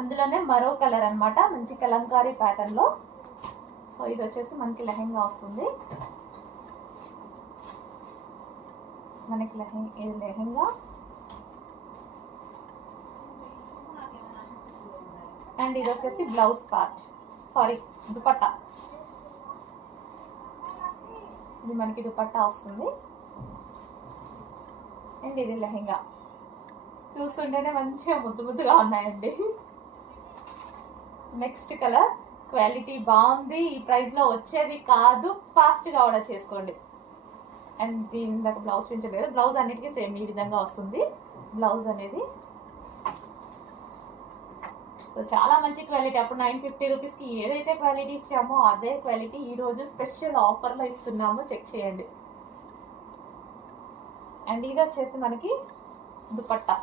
అందులోనే మరో కలర్ అన్నమాట, మంచి కలంకారీ ప్యాటర్న్ లో. సో ఇది వచ్చేసి మనకి లెహెంగా వస్తుంది. మనకి ఇది లెహెంగా అండ్ ఇది వచ్చేసి బ్లౌజ్ పార్ట్, సారీ దుపట్టా. ఇది మనకి దుపట్టా వస్తుంది అండ్ ఇది లెహెంగా. చూస్తుంటేనే మంచిగా ముద్దు ముద్దుగా ఉన్నాయండి. నెక్స్ట్ కలర్ క్వాలిటీ బాగుంది, ఈ ప్రైస్ లో వచ్చేది కాదు, ఫాస్ట్ గా ఆర్డర్ చేసుకోండి. అండ్ దీని దాకా బ్లౌజ్ చూపించలేదు, బ్లౌజ్ అన్నిటికీ సేమ్ ఈ విధంగా వస్తుంది బ్లౌజ్ అనేది. సో చాలా మంచి క్వాలిటీ. అప్పుడు 950 రూపీస్కి ఏదైతే క్వాలిటీ ఇచ్చామో అదే క్వాలిటీ ఈ రోజు స్పెషల్ ఆఫర్లో ఇస్తున్నాము, చెక్ చేయండి. అండ్ ఇది వచ్చేసి మనకి దుపట్టా.